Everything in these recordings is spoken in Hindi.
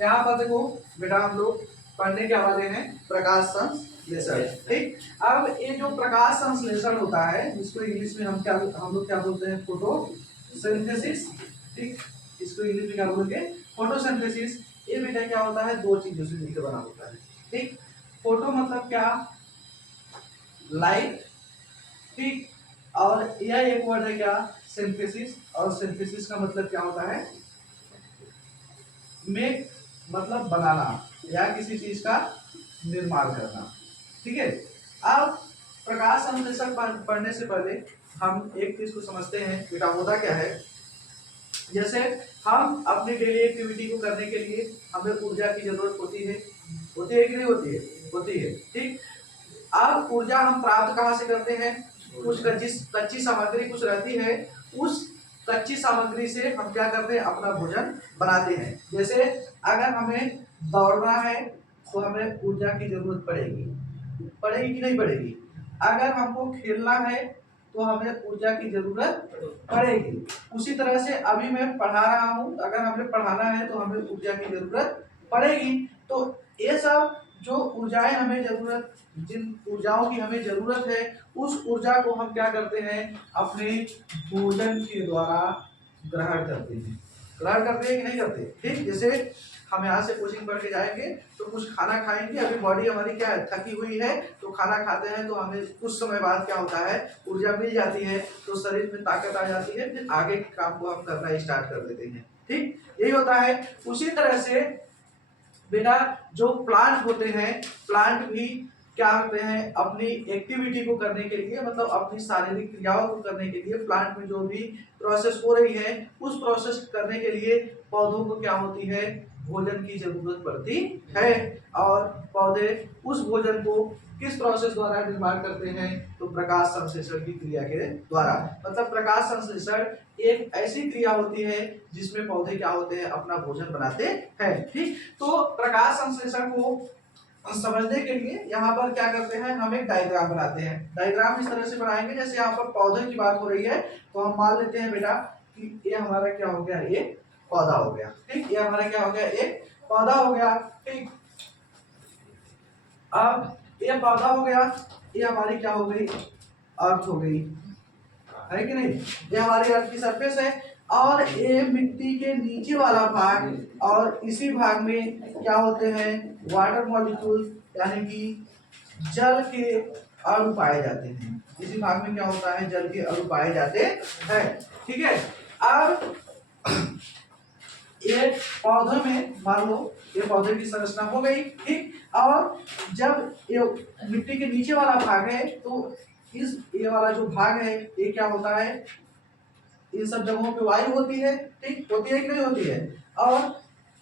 यहाँ पर देखो बेटा हम लोग पढ़ने के वाले हैं प्रकाश संश्लेषण। ठीक, अब ये जो प्रकाश संश्लेषण होता है इसको इंग्लिश में हम लोग क्या बोलते हैं, फोटोसिंथेसिस। ठीक, इसको इंग्लिश में क्या बोलेंगे, फोटोसिंथेसिस। ये बेटा क्या होता है, दो चीजों से मिलकर बना होता है। ठीक, फोटो मतलब क्या, लाइट। ठीक, और यह एक वर्ड है क्या, सिंथेसिस। और सिंथेसिस का मतलब क्या होता है, मेक मतलब बनाना या किसी चीज का निर्माण करना। ठीक है, अब प्रकाश संश्लेषण पढ़ने से पहले हम एक चीज को समझते हैं बेटा, होता क्या है। जैसे हम अपनी डेली एक्टिविटी को करने के लिए हमें ऊर्जा की जरूरत होती है कि नहीं होती है, होती है। ठीक, अब ऊर्जा हम प्राप्त कहाँ से करते हैं, कुछ कच्ची सामग्री कुछ रहती है, उस कच्ची सामग्री से हम क्या करते हैं, अपना भोजन बनाते हैं। जैसे अगर हमें दौड़ना है तो हमें ऊर्जा की जरूरत पड़ेगी कि नहीं पड़ेगी। अगर हमको खेलना है तो हमें ऊर्जा की जरूरत पड़ेगी। उसी तरह से अभी मैं पढ़ा रहा हूँ, अगर हमें पढ़ाना है तो हमें ऊर्जा की जरूरत पड़ेगी। तो ये सब जो ऊर्जाएं हमें जरूरत, जिन ऊर्जाओं की हमें जरूरत है, उस ऊर्जा को हम क्या करते हैं, अपने भोजन के द्वारा ग्रहण करते हैं। ग्रहण करते हैं कि नहीं करते। ठीक, जैसे हम यहाँ से कोचिंग पढ़ के जाएंगे तो कुछ खाना खाएंगे, अभी बॉडी हमारी क्या है, थकी हुई है, तो खाना खाते हैं तो हमें कुछ समय बाद क्या होता है, ऊर्जा मिल जाती है, तो शरीर में ताकत आ जाती है, फिर आगे के काम को हम करना स्टार्ट कर देते हैं। ठीक, यही होता है। उसी तरह से बेटा जो प्लांट होते हैं, प्लांट भी क्या होते हैं, अपनी एक्टिविटी को करने के लिए, मतलब अपनी शारीरिक क्रियाओं को करने के लिए, प्लांट में जो भी प्रोसेस हो रही है उस प्रोसेस करने के लिए पौधों को क्या होती है, भोजन की जरूरत पड़ती है। और पौधे उस भोजन को किस प्रोसेस द्वारा निर्माण करते हैं, तो प्रकाश संश्लेषण की क्रिया के द्वारा। मतलब प्रकाश संश्लेषण एक ऐसी क्रिया होती है जिसमें पौधे क्या होते हैं, अपना भोजन बनाते हैं। ठीक, तो प्रकाश संश्लेषण को समझने के लिए यहाँ पर क्या करते हैं, हम एक डायग्राम बनाते हैं। डायग्राम इस तरह से बनाएंगे, जैसे यहाँ पर पौधे की बात हो रही है तो हम मान लेते हैं बेटा कि ये हमारा क्या हो गया, ये पौधा हो गया। ठीक, ये हमारा क्या हो गया, एक पौधा हो गया। ठीक, अब ये पौधा हो गया, ये हमारी क्या हो गई, अर्थ हो गई, है कि नहीं। ये हमारी अर्थ की सरफेस है, और ये मिट्टी के नीचे वाला भाग, और इसी भाग में क्या होते हैं, वाटर मॉलिक्यूल, यानी कि जल के अणु पाए जाते हैं। इसी भाग में क्या होता है, जल के अणु पाए जाते हैं। ठीक है, अब ये पौधे में मान लो ये पौधे की संरचना हो गई। ठीक, और जब ये मिट्टी के नीचे वाला भाग है तो इस ये वाला जो भाग है ये क्या होता है, इन सब जगहों पे वायु होती है। ठीक, होती है कि नहीं होती है। और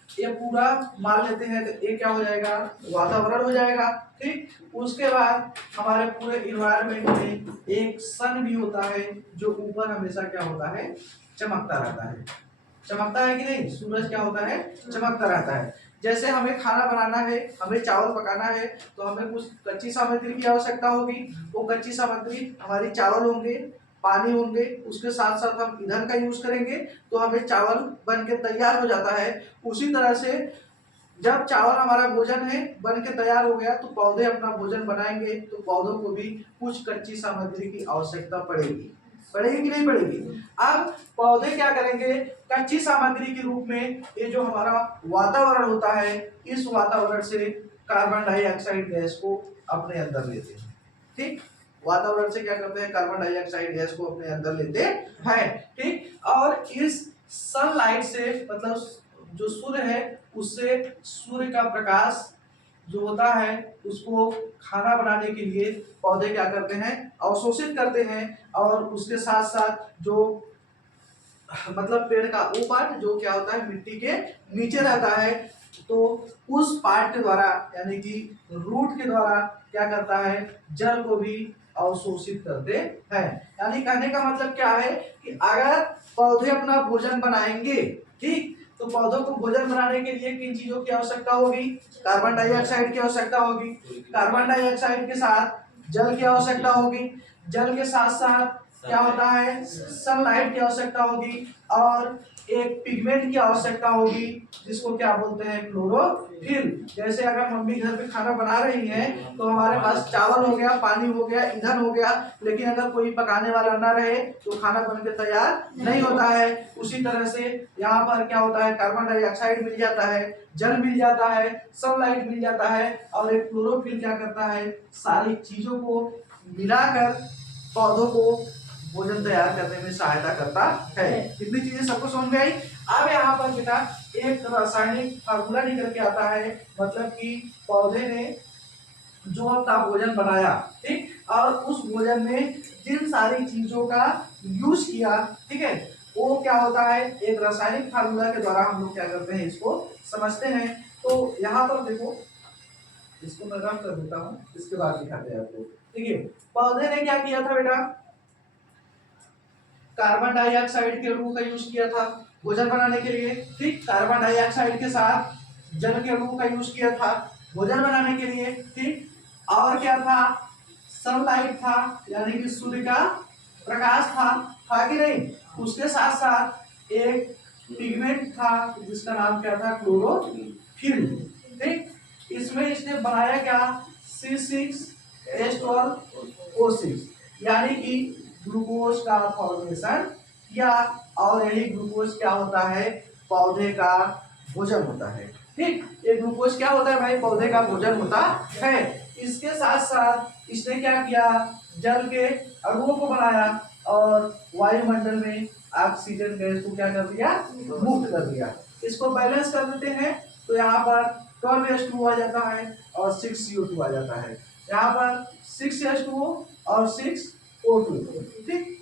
ये पूरा मान लेते हैं तो ये क्या हो जाएगा, वातावरण हो जाएगा। ठीक, उसके बाद हमारे पूरे इन्वायरमेंट में एक सन भी होता है जो ऊपर हमेशा क्या होता है, चमकता रहता है। चमकता है कि नहीं, सूरज क्या होता है, चमकता रहता है। जैसे हमें खाना बनाना है, हमें चावल पकाना है, तो हमें कुछ कच्ची सामग्री की आवश्यकता होगी। वो कच्ची सामग्री हमारी चावल होंगे, पानी होंगे, उसके साथ साथ हम ईंधन का यूज करेंगे तो हमें चावल बन के तैयार हो जाता है। उसी तरह से जब चावल हमारा भोजन है बन के तैयार हो गया तो पौधे अपना भोजन बनाएंगे, तो पौधों को भी कुछ कच्ची सामग्री की आवश्यकता पड़ेगी कि नहीं पड़ेगी। अब पौधे क्या करेंगे, कच्ची सामग्री के रूप में ये जो हमारा वातावरण होता है, इस वातावरण से कार्बन डाइऑक्साइड गैस को अपने अंदर लेते हैं। ठीक, वातावरण से क्या करते हैं, कार्बन डाइऑक्साइड गैस को अपने अंदर लेते हैं। ठीक, और इस सनलाइट से, मतलब जो सूर्य है उससे सूर्य का प्रकाश जो होता है उसको खाना बनाने के लिए पौधे क्या करते हैं, अवशोषित करते हैं। और उसके साथ साथ जो मतलब पेड़ का वो पार्ट जो क्या होता है, मिट्टी के नीचे रहता है, तो उस पार्ट के द्वारा यानी कि रूट के द्वारा क्या करता है, जल को भी अवशोषित करते हैं। यानी कहने का मतलब क्या है कि अगर पौधे अपना भोजन बनाएंगे, ठीक, तो पौधों को भोजन बनाने के लिए किन चीजों की आवश्यकता होगी, कार्बन डाइऑक्साइड की आवश्यकता होगी। कार्बन डाइऑक्साइड के साथ जल की आवश्यकता होगी। जल के साथ साथ क्या होता है, सनलाइट की आवश्यकता होगी और एक पिगमेंट की आवश्यकता होगी जिसको क्या बोलते हैं, क्लोरोफिल। जैसे अगर मम्मी घर पे खाना बना रही है तो हमारे पास चावल हो गया, पानी हो गया, ईंधन हो गया, लेकिन अगर कोई पकाने वाला ना रहे तो खाना बनकर तैयार नहीं होता है। उसी तरह से यहाँ पर क्या होता है, कार्बन डाइऑक्साइड मिल जाता है, जल मिल जाता है, सनलाइट मिल जाता है और एक क्लोरोफिल क्या करता है, सारी चीजों को मिलाकर पौधों को भोजन तैयार करने में सहायता करता है। कितनी चीजें सबको समझ में आई। अब यहाँ पर बेटा एक रासायनिक फार्मूला निकल के आता है, मतलब कि पौधे ने जो अपना भोजन बनाया, ठीक, और उस भोजन में जिन सारी चीजों का यूज किया, ठीक है, वो क्या होता है, एक रासायनिक फार्मूला के द्वारा हम लोग क्या करते हैं, इसको समझते हैं। तो यहाँ पर देखो, इसको मैं रफ कर देता हूँ, इसके बाद दिखाते हैं आपको। ठीक है, पौधे ने क्या किया था बेटा, कार्बन डाइऑक्साइड के अणु का यूज किया था भोजन बनाने के लिए, ठीक, कार्बन डाइऑक्साइड के साथ जल के अणु का यूज किया था भोजन बनाने के लिए, ठीक, और क्या था, सनलाइट था, यानी कि सूर्य का प्रकाश था कि नहीं, उसके साथ साथ एक पिगमेंट था जिसका नाम क्या था, क्लोरोफिल, ठीक। इसमें इसने बनाया क्या, C6H12O6, यानी कि ग्लूकोज का फॉर्मेशन किया, और यही ग्लूकोज क्या होता है, पौधे का भोजन होता है, ठीक। ये ग्लूकोज क्या होता है भाई, पौधे का भोजन होता है। इसके साथ साथ इसने क्या किया, जल के अणुओं को बनाया और वायुमंडल में ऑक्सीजन गैस को क्या कर दिया, मुक्त कर दिया। इसको बैलेंस कर देते हैं तो यहाँ पर 12H2O आ जाता है और 6CO2 आ जाता है। यहाँ पर 6H2O और 6O2, ठीक।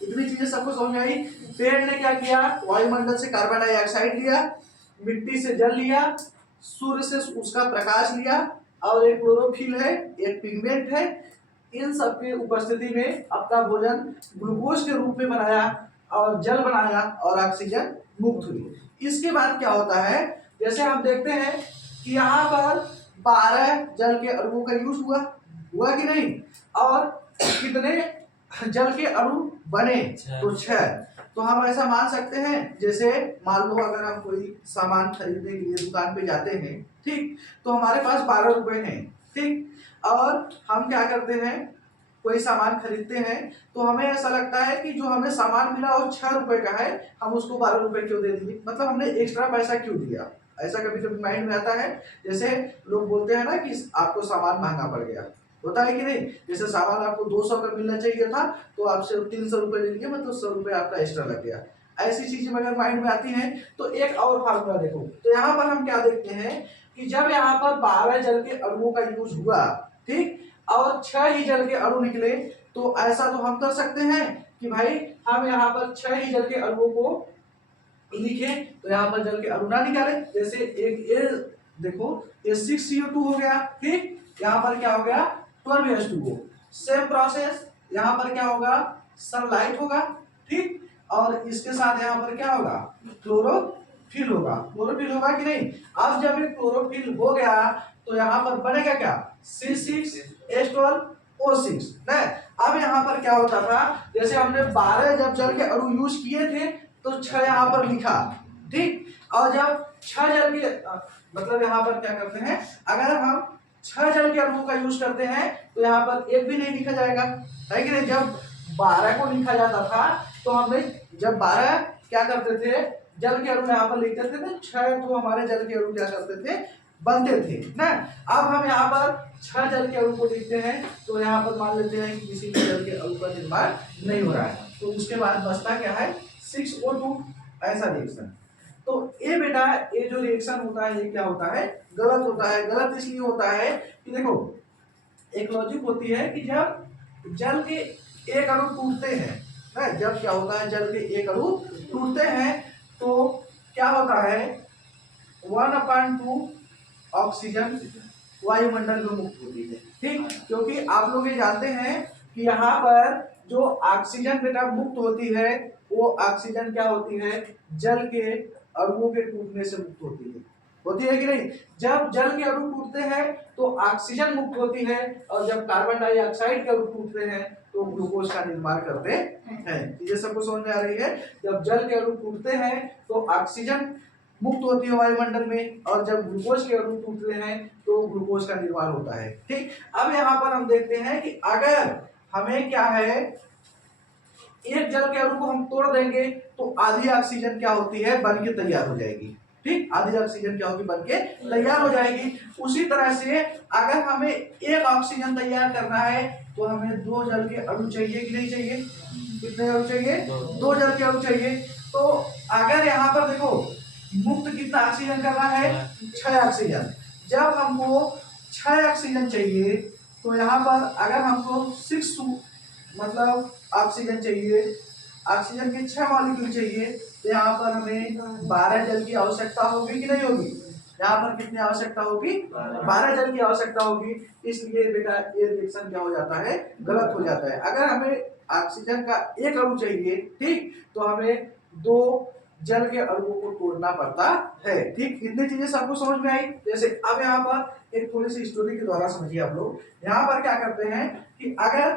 इतनी चीजें सबको समझ में आई। पेड़ ने क्या किया, वायुमंडल से कार्बन डाइऑक्साइड लिया, मिट्टी से जल लिया, सूर्य से उसका प्रकाश लिया, और एक क्लोरोफिल है, एक पिगमेंट है, इन सब की उपस्थिति में अपना भोजन ग्लूकोज के रूप में बनाया और जल बनाया और ऑक्सीजन मुक्त हुई। इसके बाद क्या होता है, जैसे हम देखते हैं कि यहाँ पर 12 जल के अणुओं का यूज हुआ कि नहीं, और कितने जल के अणु बने, तो 6। तो हम ऐसा मान सकते हैं, जैसे मान लो अगर हम कोई सामान खरीदने के लिए दुकान पे जाते हैं, ठीक, तो हमारे पास 12 रुपए हैं, ठीक, और हम क्या करते हैं, कोई सामान खरीदते हैं तो हमें ऐसा लगता है कि जो हमें सामान मिला वो 6 रुपए का है, हम उसको 12 रुपए क्यों दे दिए, मतलब हमने एक्स्ट्रा पैसा क्यों दिया। ऐसा कभी कभी माइंड में आता है। जैसे लोग बोलते हैं ना कि आपको सामान महंगा पड़ गया, होता है कि नहीं, जैसे सामान आपको 200 का मिलना चाहिए था तो आपसे 300 रुपए ले लिए, मतलब 100 रुपए आपका एक्स्ट्रा लग गया। ऐसी चीजें अगर माइंड में आती हैं तो एक और फार्मूला देखो, तो यहाँ पर हम क्या देखते हैं कि जब यहाँ पर 12 जल के अणुओं का यूज हुआ, ठीक, और 6 ही जल के अणु निकले, तो ऐसा तो हम कर सकते हैं कि भाई हम यहाँ पर 6 ही जल के अणुओं को लिखे, तो यहाँ पर जल के अणु ना निकाले। जैसे एक ये देखो, ये 6CO2 हो गया, ठीक, यहाँ पर क्या हो गया, 12H2O। सेम प्रोसेस यहाँ पर क्या होगा, सनलाइट होगा, ठीक, और इसके साथ यहाँ पर क्या होगा, क्लोरोफिल होगा। क्लोरोफिल होगा कि नहीं। अब जब ये क्लोरोफिल हो गया तो यहाँ पर बनेगा क्या, C6H12O6 है। अब यहाँ पर क्या होता था, जैसे हमने 12 जब जल के अणु यूज किए थे तो 6 यहाँ पर लिखा, ठीक, और जब 6 जल के मतलब यहाँ पर क्या करते हैं, अगर हम 6 जल के अणुओं का यूज करते हैं तो यहाँ पर एक भी नहीं लिखा जाएगा, है कि नहीं। जब 12 को लिखा जाता था तो हमने जब 12 क्या करते थे, जल के अणु यहाँ पर लिखते थे तो 6 तो हमारे जल के अणु क्या करते थे, बनते थे ना। अब हम यहाँ पर 6 जल के अणु को लिखते हैं तो यहाँ पर मान लेते हैं कि किसी भी जल के अणु का निर्माण नहीं हो रहा है, तो उसके बाद बचता क्या है, 6O2, ऐसा रिएक्शन। तो ये बेटा ये जो रिएक्शन होता है ये क्या होता है, गलत होता है। गलत इसलिए होता है कि देखो, एक लॉजिक होती है कि जब जल के एक अणु टूटते हैं, जब क्या होता है, जल के एक अणु टूटते हैं तो क्या होता है, 1/2 ऑक्सीजन वायुमंडल में मुक्त होती है, ठीक, क्योंकि आप लोग ये जानते हैं कि यहाँ पर जो ऑक्सीजन बेटा मुक्त होती है वो ऑक्सीजन क्या होती है, जल के अणुओं के टूटने से मुक्त होती है, होती है कि नहीं? जब जल के अणु टूटते हैं तो ऑक्सीजन मुक्त होती है, और जब कार्बन डाइऑक्साइड के अणु टूटते हैं तो ग्लूकोज का निर्माण करते हैं। ये सबको समझ में आ रही है? जब जल के अणु टूटते हैं तो ऑक्सीजन मुक्त होती है वायुमंडल में, और जब ग्लूकोज के अणु टूटते हैं तो ग्लूकोज का निर्माण होता है। ठीक, अब यहाँ पर हम देखते हैं कि अगर हमें क्या है, एक जल के अणु को हम तोड़ देंगे तो आधी ऑक्सीजन क्या होती है, बन के तैयार हो जाएगी। ठीक, आधी ऑक्सीजन क्या होगी, बन के तैयार हो जाएगी। उसी तरह से अगर हमें एक ऑक्सीजन तैयार करना है तो हमें 2 जल के अणु चाहिए कि नहीं चाहिए? कितने अणु चाहिए? 2 जल के अणु चाहिए। तो अगर यहाँ पर देखो मुक्त कितना ऑक्सीजन करना है, 6 ऑक्सीजन। जब हमको 6 ऑक्सीजन चाहिए तो यहाँ पर अगर हमको 6 मतलब ऑक्सीजन चाहिए, ऑक्सीजन के 6 मॉलिक्यूल चाहिए, तो यहाँ पर हमें 12 जल की आवश्यकता होगी कि नहीं होगी? यहाँ पर कितनी आवश्यकता होगी? 12 जल की आवश्यकता होगी। इसलिए बेटा ये रिएक्शन क्या हो जाता है, गलत हो जाता है। अगर हमें ऑक्सीजन का एक अणु चाहिए, ठीक, तो हमें 2 जल के अणुओं को तोड़ना पड़ता है। ठीक, इतनी चीजें सबको समझ में आई? जैसे अब यहाँ पर एक थोड़ी सी स्टोरी के द्वारा समझिए आप लोग। यहाँ पर क्या करते हैं कि अगर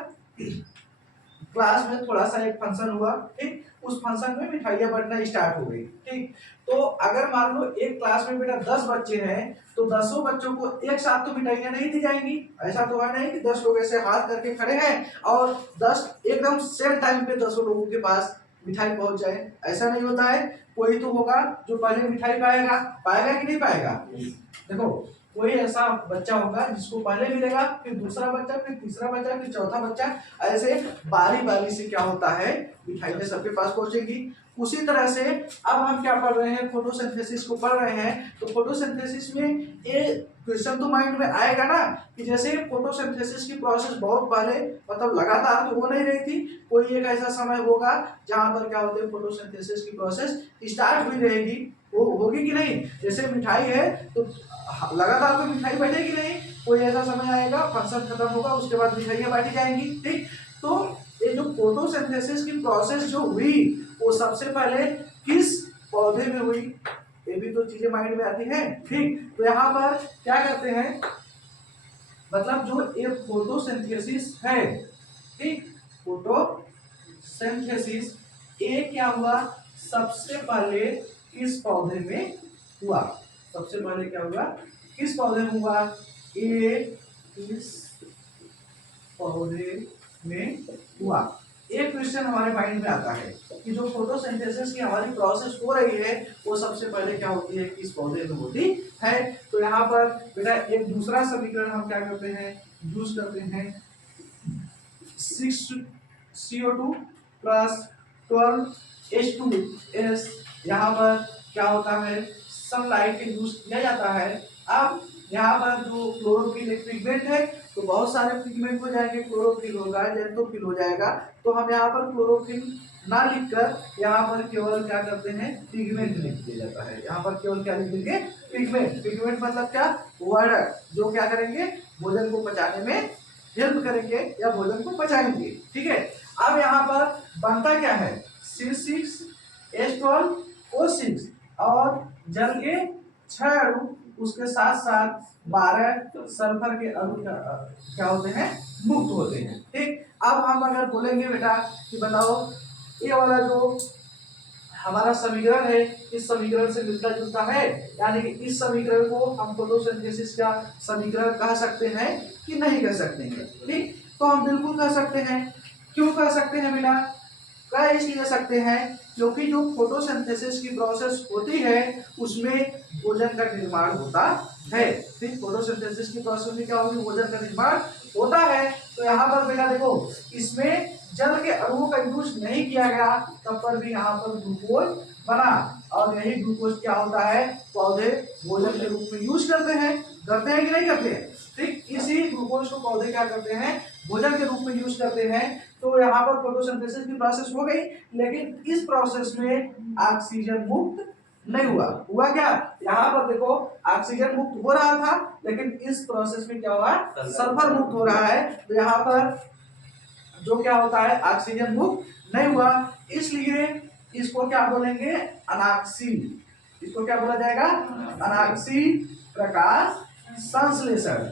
क्लास में थोड़ा सा एक फंक्शन हुआ, ठीक, उस फंक्शन में मिठाइयाँ बंटना स्टार्ट हो गई। ठीक, तो अगर मान लो एक क्लास में बेटा 10 बच्चे हैं तो 10 बच्चों को एक साथ तो मिठाइयाँ नहीं दी जाएंगी। ऐसा तो है नहीं कि 10 लोग ऐसे हाथ करके खड़े हैं और 10 एकदम सेम टाइम पे 10 लोगों के पास मिठाई पहुंच जाए, ऐसा नहीं होता है। कोई तो होगा जो पहले मिठाई पाएगा, पाएगा कि नहीं पाएगा? देखो, कोई ऐसा बच्चा होगा जिसको पहले मिलेगा, फिर दूसरा बच्चा, फिर तीसरा बच्चा, फिर चौथा बच्चा, ऐसे बारी बारी से क्या होता है, मिठाइयाँ सबके पास पहुंचेगी। उसी तरह से अब हम क्या पढ़ रहे हैं, फोटोसिंथेसिस को पढ़ रहे हैं। तो फोटोसिंथेसिस में ये क्वेश्चन तो माइंड में आएगा ना कि जैसे फोटोसिंथेसिस की प्रोसेस बहुत पहले मतलब लगातार तो हो नहीं रही थी, कोई एक ऐसा समय होगा जहां पर क्या होते हैं, फोटोसिंथेसिस की प्रोसेस स्टार्ट हुई रहेगी, वो होगी कि नहीं? जैसे मिठाई है तो लगातार तो मिठाई बैठेगी नहीं, कोई ऐसा समय आएगा, फंक्शन खत्म होगा, उसके बाद मिठाइयाँ बांटी जाएंगी। ठीक, तो ये जो फोटोसिंथेसिस की प्रोसेस जो हुई वो सबसे पहले किस पौधे में हुई, ये भी तो चीजें माइंड में आती हैं। ठीक, तो यहाँ पर क्या करते हैं, मतलब जो ये फोटोसिंथेसिस है, ठीक, फोटोसिंथेसिस ये क्या हुआ, सबसे पहले किस पौधे में हुआ? सबसे पहले क्या हुआ, किस पौधे में हुआ? ये किस पौधे में हुआ? एक क्वेश्चन हमारे माइंड में आता है कि जो फोटोसिंथेसिस की हमारी प्रोसेस हो रही है वो सबसे पहले क्या होती है, किस पौधे में होती है? तो यहाँ पर बेटा एक दूसरा समीकरण हम क्या करते हैं, यूज करते हैं, 6CO2 प्लस 12H2S। यहाँ पर क्या होता है, सनलाइट के यूज किया जाता है। अब यहाँ पर जो क्लोरोफिल एक पिगमेंट है तो बहुत सारे पिगमेंट हो जाएंगे, क्लोरोफिल होगा, जेंथोफिल हो जाएगा। तो हम यहाँ पर क्लोरोफिल ना लिखकर यहाँ पर केवल क्या करते हैं, पिगमेंट लिख दिया जाता है। यहाँ पर केवल क्या लिख देंगे, पिगमेंट। पिगमेंट मतलब क्या, वर्डक, जो क्या करेंगे, भोजन को पचाने में हेल्प करेंगे या भोजन को पचाएंगे। ठीक है, अब यहाँ पर बनता क्या है, C6H12O6 और जल के 6 अणु, उसके साथ साथ 12 सल्फर के अणु क्या होते हैं, मुक्त होते हैं। ठीक, अब हम अगर बोलेंगे बेटा कि बताओ ये वाला जो हमारा समीकरण है इस समीकरण से मिलता जुलता है, यानी कि इस समीकरण को हम फोटोसिंथेसिस का समीकरण कह सकते हैं कि नहीं कह सकते हैं? ठीक, तो हम बिल्कुल कह सकते हैं। क्यों कह सकते हैं बेटा? कह इसलिए सकते हैं क्योंकि जो फोटोसिंथेसिस की प्रोसेस होती है उसमें भोजन का निर्माण होता है। ठीक, फोटोसिंथेसिस की प्रोसेस में क्या होगी, भोजन का निर्माण होता है। तो यहाँ पर बेटा देखो, इसमें जल के अणुओं का यूज नहीं किया गया, तब पर भी यहाँ पर ग्लूकोज बना, और यही ग्लूकोज क्या होता है, पौधे भोजन के रूप में यूज करते हैं कि नहीं करते हैं? ठीक, इसी ग्लूकोज को पौधे क्या करते हैं, भोजन के रूप में यूज करते हैं। तो यहाँ पर फोटोसिंथेसिस की प्रोसेस हो गई, लेकिन इस प्रोसेस में ऑक्सीजन मुक्त नहीं हुआ। हुआ क्या, यहाँ पर देखो ऑक्सीजन मुक्त हो रहा था, लेकिन इस प्रोसेस में क्या हुआ, सल्फर मुक्त हो रहा है। तो यहाँ पर जो क्या होता है, ऑक्सीजन मुक्त नहीं हुआ, इसलिए इसको क्या बोलेंगे, अनाक्सी। इसको क्या बोला जाएगा? अनाक्षी प्रकाश संश्लेषण।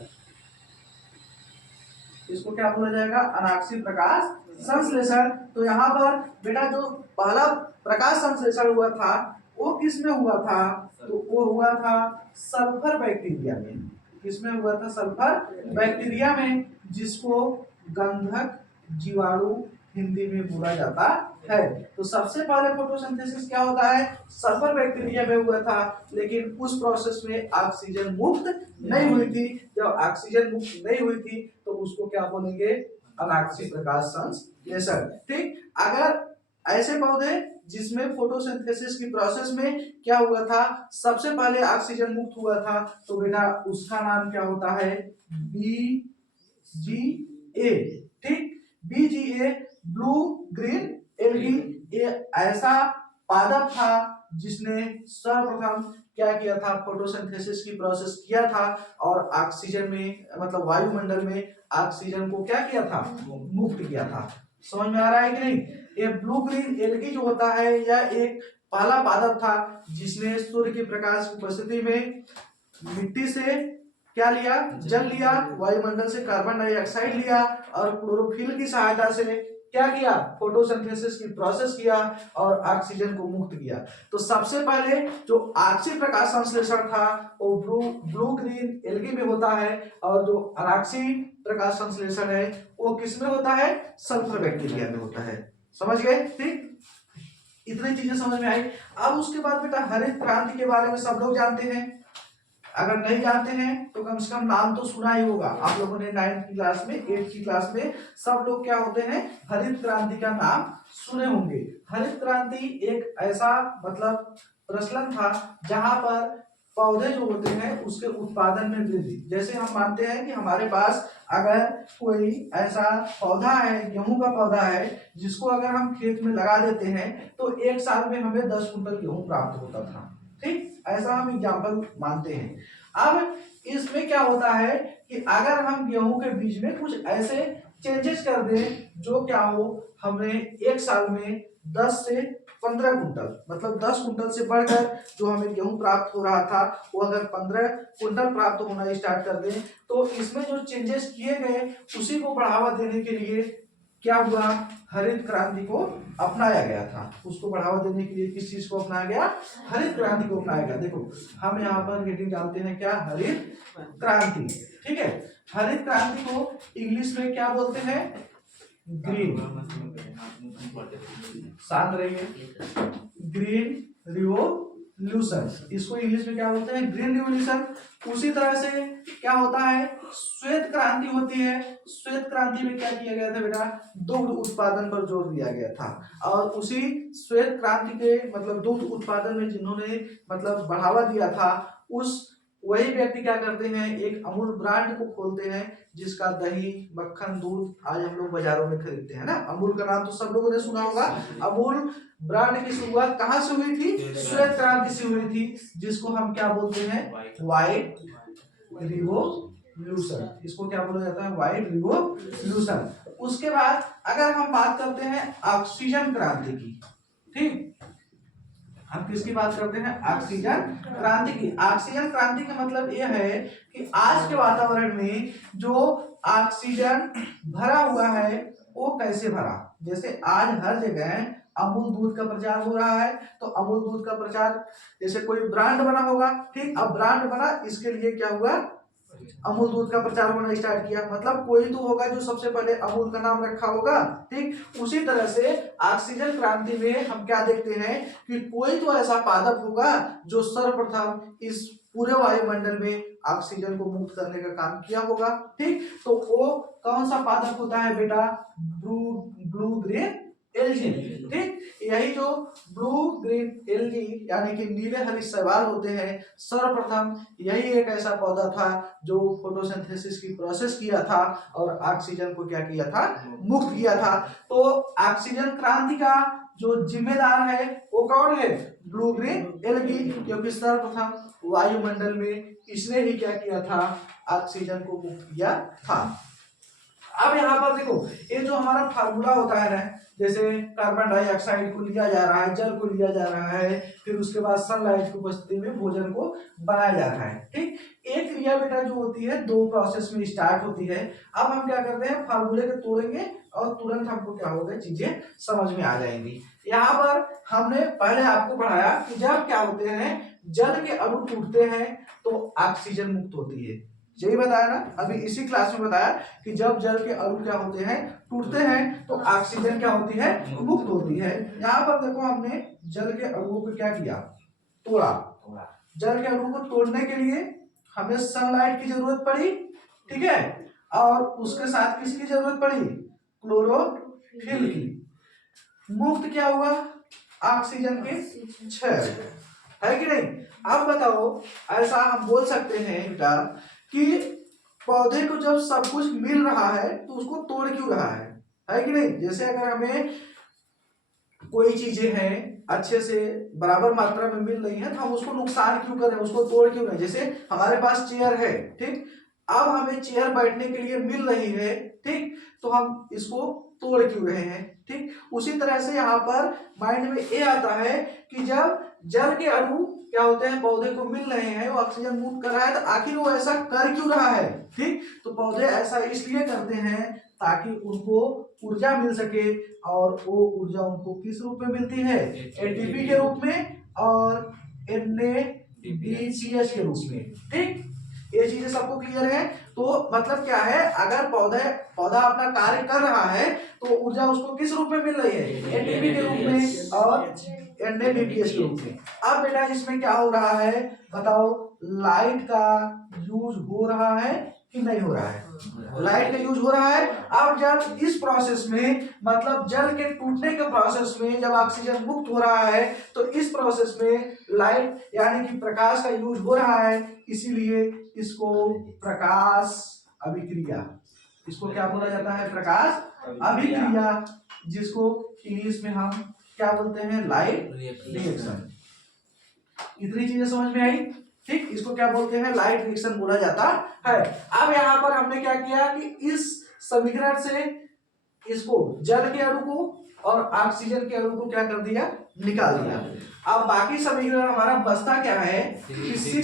इसको क्या बोला जाएगा? अनाक्षी प्रकाश संश्लेषण। तो यहाँ पर बेटा जो पहला प्रकाश संश्लेषण हुआ था वो किस में हुआ था? तो वो हुआ था सल्फर बैक्टीरिया में। किसमें हुआ था? सल्फर बैक्टीरिया में, जिसको गंधक जीवाणु हिंदी में बोला जाता है। तो सबसे पहले फोटोसिंथेसिस क्या होता है? सल्फर बैक्टीरिया में हुआ था, लेकिन उस प्रोसेस में ऑक्सीजन मुक्त नहीं हुई थी। जब ऑक्सीजन मुक्त नहीं हुई थी तो उसको क्या बोलेंगे? अनाक्षी प्रकाश संश्लेषण। ठीक, अगर ऐसे पौधे जिसमें फोटोसिंथेसिस की प्रोसेस में क्या हुआ था? सबसे पहले ऑक्सीजन मुक्त हुआ था, तो बेटा उसका नाम क्या होता है? BGA। ठीक, BGA ब्लू ग्रीन एल्गी, ये ऐसा पादप था जिसने सर्वप्रथम क्या किया था? फोटोसिंथेसिस की प्रोसेस किया था और ऑक्सीजन में मतलब वायुमंडल में ऑक्सीजन को क्या किया था? मुक्त किया था। समझ में आ रहा है कि नहीं? ये ब्लू ग्रीन एल्गी जो होता है यह एक पहला पादप था जिसने सूर्य के प्रकाश की उपस्थिति में मिट्टी से क्या लिया? जल लिया, वायुमंडल से कार्बन डाइऑक्साइड लिया और क्लोरोफिल की सहायता से क्या किया? फोटोसिंथेसिस की प्रोसेस किया और ऑक्सीजन को मुक्त किया। तो सबसे पहले जो अक्षी प्रकाश संश्लेषण था वो ब्लू ग्रीन एल्गी में होता है, और जो अनाक्षी प्रकाश संश्लेषण है वो किसमें होता है? सल्फर बैक्टीरिया में होता है। समझ गए? ठीक, इतनी चीजें समझ में आई। अब उसके बाद बेटा हरित क्रांति के बारे में सब लोग जानते हैं। अगर नहीं जानते हैं तो कम से कम नाम तो सुना ही होगा आप लोगों ने। 9th की क्लास में, 8th की क्लास में सब लोग क्या होते हैं? हरित क्रांति का नाम सुने होंगे। हरित क्रांति एक ऐसा मतलब प्रचलन था जहां पर पौधे जो होते हैं उसके उत्पादन में वृद्धि। जैसे हम मानते हैं कि हमारे पास अगर कोई ऐसा पौधा है, गेहूं का पौधा है, जिसको अगर हम खेत में लगा देते हैं तो एक साल में हमें 10 कुंटल गेहूं प्राप्त होता था। ठीक, ऐसा हम एग्जाम्पल मानते हैं। अब इसमें क्या होता है कि अगर हम गेहूं के बीज में कुछ ऐसे चेंजेस कर दें जो क्या हो, हमें एक साल में 10 से 15 कुंटल मतलब 10 कुंटल से बढ़कर जो हमें गेहूं प्राप्त हो रहा था वो अगर 15 कुंटल प्राप्त होना स्टार्ट कर दें, तो इसमें जो चेंजेस किए गए उसी को बढ़ावा देने के लिए क्या हुआ? हरित क्रांति को अपनाया गया था। उसको बढ़ावा देने के लिए किस चीज को अपनाया गया? हरित क्रांति को अपनाया गया। देखो हम यहाँ पर हेडिंग डालते हैं क्या? हरित क्रांति। ठीक है, हरित क्रांति को इंग्लिश में क्या बोलते हैं? ग्रीन, शांत रहिए, ग्रीन रिवोल्यूशन। इसको इंग्लिश में क्या बोलते हैं? Green revolution. उसी तरह से क्या होता है? श्वेत क्रांति होती है। श्वेत क्रांति में क्या किया गया था बेटा? दुग्ध उत्पादन पर जोर दिया गया था, और उसी श्वेत क्रांति के मतलब दुग्ध उत्पादन में जिन्होंने मतलब बढ़ावा दिया था, उस वही व्यक्ति क्या करते हैं? एक अमूल ब्रांड को खोलते हैं जिसका दही, मक्खन, दूध आज हम लोग बाजारों में खरीदते हैं ना। अमूल का नाम तो सब लोगों ने सुना होगा। अमूल ब्रांड की शुरुआत कहाँ से हुई थी? श्वेत क्रांति से हुई थी, जिसको हम क्या बोलते हैं? White revolution. इसको क्या बोला जाता है? White revolution. उसके बाद अगर हम बात करते हैं ऑक्सीजन क्रांति की, ठीक, हम किसकी बात करते हैं? ऑक्सीजन क्रांति की। ऑक्सीजन क्रांति का मतलब यह है कि आज के वातावरण में जो ऑक्सीजन भरा हुआ है वो कैसे भरा। जैसे आज हर जगह अमूल दूध का प्रचार हो रहा है, तो अमूल दूध का प्रचार जैसे कोई ब्रांड बना होगा, ठीक, अब ब्रांड बना, इसके लिए क्या हुआ? अमूल दूध का प्रचार होना स्टार्ट किया। मतलब कोई तो होगा जो सबसे पहले अमूल का नाम रखा होगा। ठीक, उसी तरह से ऑक्सीजन क्रांति में हम क्या देखते हैं कि कोई तो ऐसा पादप होगा जो सर्वप्रथम इस पूरे वायुमंडल में ऑक्सीजन को मुक्त करने का काम किया होगा। ठीक, तो वो कौन सा पादप होता है बेटा? Blue green algae. ठीक, यही जो ब्लू ग्रीन एल्गी यानी कि नीले हरित शैवाल होते हैं, सर्वप्रथम यही एक ऐसा पौधा था जो फोटोसिंथेसिस की प्रोसेस किया था और ऑक्सीजन को क्या किया था? मुक्त किया था। तो ऑक्सीजन क्रांति का जो जिम्मेदार है वो कौन है? ब्लू ग्रीन एल्गी, क्योंकि सर्वप्रथम वायुमंडल में इसने ही क्या किया था? ऑक्सीजन को मुक्त किया था। अब यहाँ पर देखो, ये जो हमारा फार्मूला होता है ना, जैसे कार्बन डाइऑक्साइड को लिया जा रहा है, जल को लिया जा रहा है, फिर उसके बाद सनलाइट की उपस्थिति में भोजन को बनाया जा रहा है, ठीक। एक क्रिया बेटा जो होती है दो प्रोसेस में स्टार्ट होती है। अब हम क्या करते हैं, फार्मूले को तोड़ेंगे और तुरंत हमको क्या होगा, चीजें समझ में आ जाएंगी। यहाँ पर हमने पहले आपको पढ़ाया कि जब क्या होते हैं, जल के अणु टूटते हैं तो ऑक्सीजन मुक्त होती है, यही बताया ना अभी इसी क्लास में बताया कि जब जल के अणु क्या होते हैं, टूटते हैं तो ऑक्सीजन क्या होती है, मुक्त होती है। यहाँ पर देखो हमने जल के अणुओं को क्या किया, तोड़ा। जल के अणु को तोड़ने के लिए हमें सनलाइट की जरूरत पड़ी, ठीक है, और उसके साथ किसकी जरूरत पड़ी, क्लोरोफिल की। मुक्त क्या हुआ, ऑक्सीजन के 6, है कि नहीं। अब बताओ, ऐसा हम बोल सकते हैं बेटा कि पौधे को जब सब कुछ मिल रहा है तो उसको तोड़ क्यों रहा है कि नहीं। जैसे अगर हमें कोई चीजें हैं अच्छे से बराबर मात्रा में मिल रही है तो हम उसको नुकसान क्यों करें, उसको तोड़ क्यों रहे। जैसे हमारे पास चेयर है, ठीक, अब हमें चेयर बैठने के लिए मिल रही है, ठीक, तो हम इसको तोड़ क्यों रहे हैं, ठीक। उसी तरह से यहाँ पर माइंड में ये आता है कि जब जल के अणु क्या होते हैं, पौधे को मिल रहे हैं, वो ऑक्सीजन मुक्त कर रहा है, तो आखिर वो ऐसा कर क्यों रहा है, ठीक। तो पौधे ऐसा इसलिए करते हैं ताकि उनको ऊर्जा मिल सके, और वो ऊर्जा उनको किस रूप में मिलती है, एटीपी के रूप में और NADPH के रूप में, ठीक। ये चीजें सबको क्लियर है। तो मतलब क्या है, अगर पौधा अपना कार्य कर रहा है तो ऊर्जा उसको किस रूप में मिल रही है, एटीपी के रूप में और NADPH के रूप में। अब बेटा इसमें क्या हो रहा है बताओ, लाइट का यूज हो रहा है कि नहीं हो रहा है, लाइट का यूज हो रहा है। अब जब इस प्रोसेस में, मतलब जल के टूटने के प्रोसेस में जब ऑक्सीजन मुक्त हो रहा है तो इस प्रोसेस में लाइट यानी कि प्रकाश का यूज हो रहा है, इसीलिए इसको प्रकाश अभिक्रिया, इसको क्या बोला जाता है, प्रकाश अभिक्रिया, जिसको इंग्लिश में हम क्या बोलते हैं, लाइट रिएक्शन। इतनी चीजें समझ में आई, ठीक। इसको क्या बोलते हैं, लाइट रिएक्शन बोला जाता है। अब यहाँ पर हमने क्या किया कि इस समीकरण से इसको जल के अणु को और ऑक्सीजन के अणु को क्या कर दिया, निकाल दिया। अब बाकी समीकरण हमारा बचता क्या है कि 6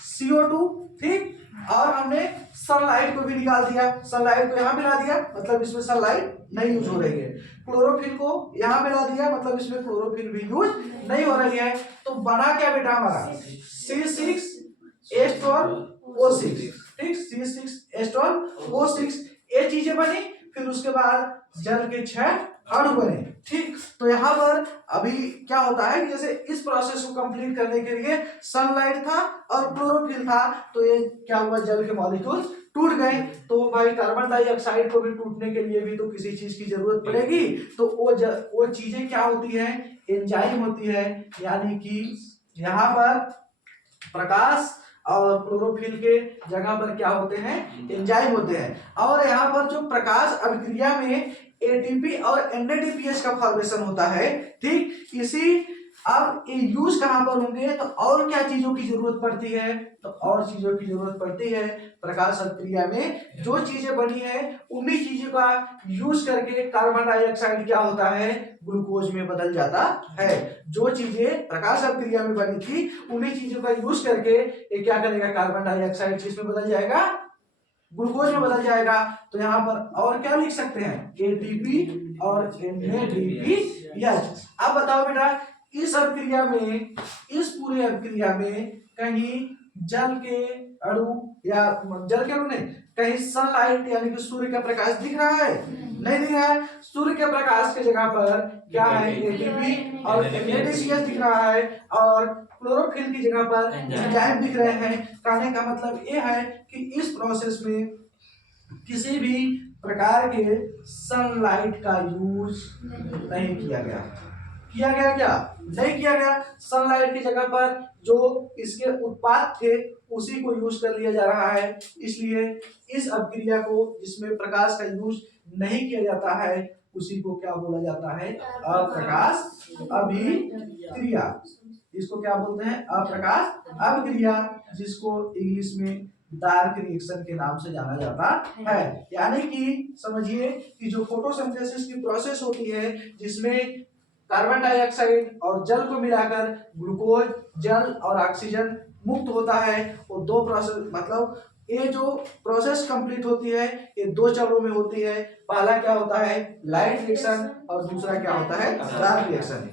CO2, ठीक, और हमने सनलाइट को भी निकाल दिया, सनलाइट को यहाँ मिला दिया, मतलब इसमें सनलाइट नहीं यूज हो रही है। क्लोरोफिल को यहाँ मिला दिया, मतलब इसमें क्लोरोफिल भी यूज नहीं हो रही है। तो बना क्या बेटा हमारा C6H12O6, ठीक, C6H12O6 ये चीजें बनी। फिर उसके बाद जल के 6 अणु बने, ठीक। तो यहाँ पर अभी क्या होता है कि जैसे इस प्रोसेस को कंप्लीट करने के लिए सनलाइट था और क्लोरोफिल था, तो ये क्या हुआ, जल के मॉलिक्यूल टूट गए। तो भाई कार्बन डाइऑक्साइड को भी टूटने के लिए भी तो किसी चीज की जरूरत पड़ेगी, तो वो चीजें क्या होती है, एंजाइम होती है। यानी कि यहाँ पर प्रकाश और क्लोरोफिल के जगह पर क्या होते हैं, एंजाइम होते हैं। और यहाँ पर जो प्रकाश अभिक्रिया में एटीपी और NADPH का फॉर्मेशन होता है, ठीक। इसी अब ये यूज कहां पर होंगे, तो और क्या चीजों की जरूरत पड़ती है, तो और चीजों की जरूरत पड़ती है प्रकाश अभिक्रिया में। जो चीजें बनी है उन्हीं चीजों का यूज करके कार्बन डाइऑक्साइड क्या होता है, ग्लूकोज में बदल जाता है। जो चीजें प्रकाश अभिक्रिया में बनी थी उन्हीं चीजों का यूज करके ये क्या करेगा, कार्बन डाइऑक्साइड किस में बदल जाएगा, ग्लूकोज में बदल जाएगा। तो यहाँ पर और क्या लिख सकते हैं, एटीपी और NADPH। अब बताओ बेटा, इस अभिक्रिया में, इस पूरे अभिक्रिया में कहीं जल के अणु या जल के अणु नहीं, कहीं सनलाइट यानी कि सूर्य का प्रकाश दिख रहा है, नहीं दिख रहा है। सूर्य के प्रकाश के जगह पर क्या है, एटीपी और NADPH दिख रहा है, और क्लोरोफिल की जगह पर एंजाइम दिख रहे हैं। कहने का मतलब ये है कि इस प्रोसेस में किसी भी प्रकार के सनलाइट का यूज नहीं किया गया, क्या नहीं किया गया। सनलाइट की जगह पर जो इसके उत्पाद थे उसी को यूज कर लिया जा रहा है। इसलिए इस अभिक्रिया को जिसमें प्रकाश का यूज नहीं किया जाता है उसी को क्या बोला जाता है, अप्रकाश अभिक्रिया। इसको क्या बोलते हैं, अप्रकाश अभिक्रिया, जिसको इंग्लिश में डार्क रिएक्शन के नाम से जाना जाता है। यानी कि समझिए कि जो फोटोसिंथेसिस की प्रोसेस होती है जिसमें कार्बन डाइऑक्साइड और जल को मिलाकर ग्लूकोज, जल और ऑक्सीजन मुक्त होता है, वो दो प्रोसेस मतलब ये जो प्रोसेस कंप्लीट होती है ये दो चरणों में होती है। पहला क्या होता है लाइट रिएक्शन और दूसरा क्या होता है डार्क रिएक्शन।